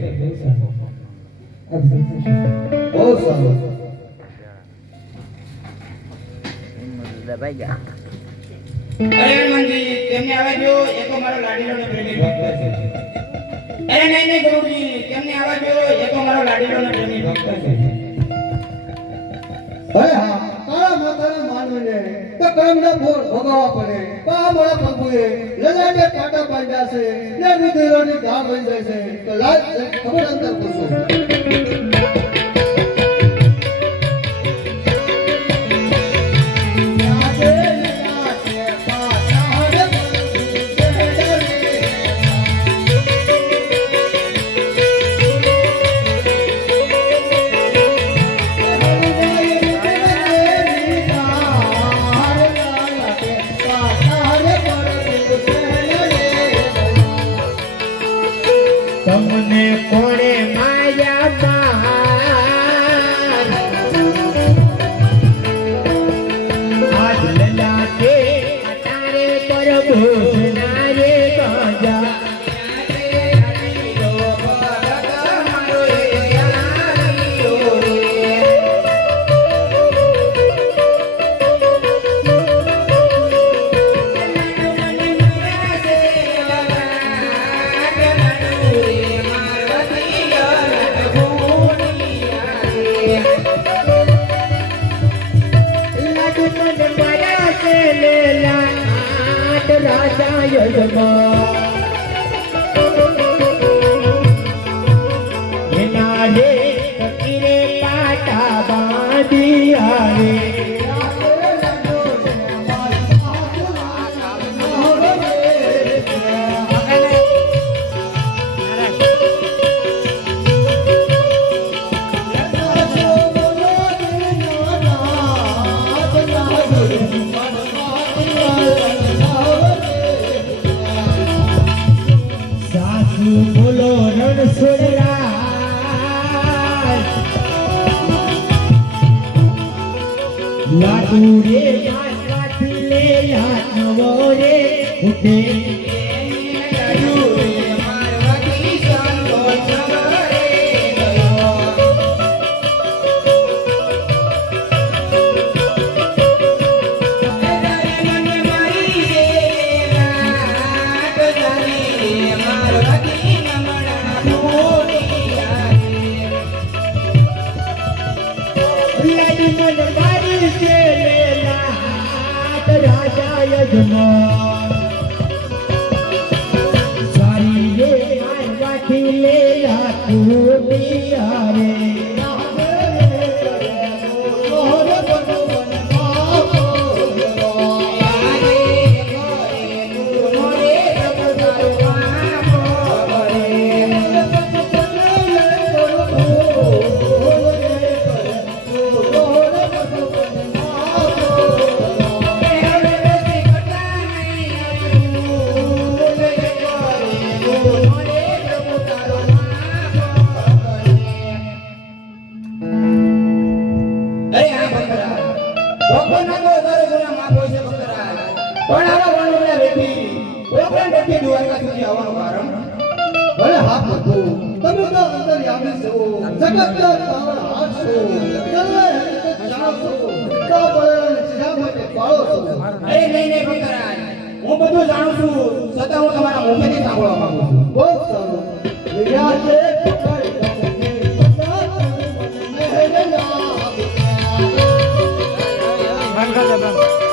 છે. બહુ સારું. દબાઈ ગયા. અરે હનુમાનજી તેમને આવા જો એ તો મારો લાડીલો ને પ્રેમી ભક્ત છે. અરે નહીં ગુરુજી તેમને આવા જો એ તો મારો લાડીલો ને પ્રેમી ભક્ત છે. અરે હા તારા માતાના માનવીને તો કર્મના ફળ ભોગવવા પડે. પા મારા પ્રભુએ લલાટે કાંટા બાંધ્યા છે ને રુધિરોની ધાર વહી જાય છે તો લાજ ખબર અંતર કરશો. તમને કોણે માયામાં આજ લલાટે તારે પ્રભુ નારે ગાજા રાજા યજમા એના રે ફકીરે પાટા બાંધ્યા રે બોલો રણ છોડરા લાડુ રે માથાથી લે લાડવો રે ઉઠે લાડુ રે મારવાથી સાંભળો રે રાજા યજમા સારી રે મારવાથી લે લાડુ રે દ્વારકા સુધી આવવાનું કારણ ભલે હા પ્રભુ તમે તો અંતર્યામી છો જગતના તાવળ હાથ છો ચલે જાણો છો તો બળને શા માટે પાળો છો. અરે નહીં ભક્તરાજ હું બધું જાણું છું છતાં હું તમારા મુખેથી સાંભળવા માંગુ છું. બહુ સારું વિરાજે પકડ બંધ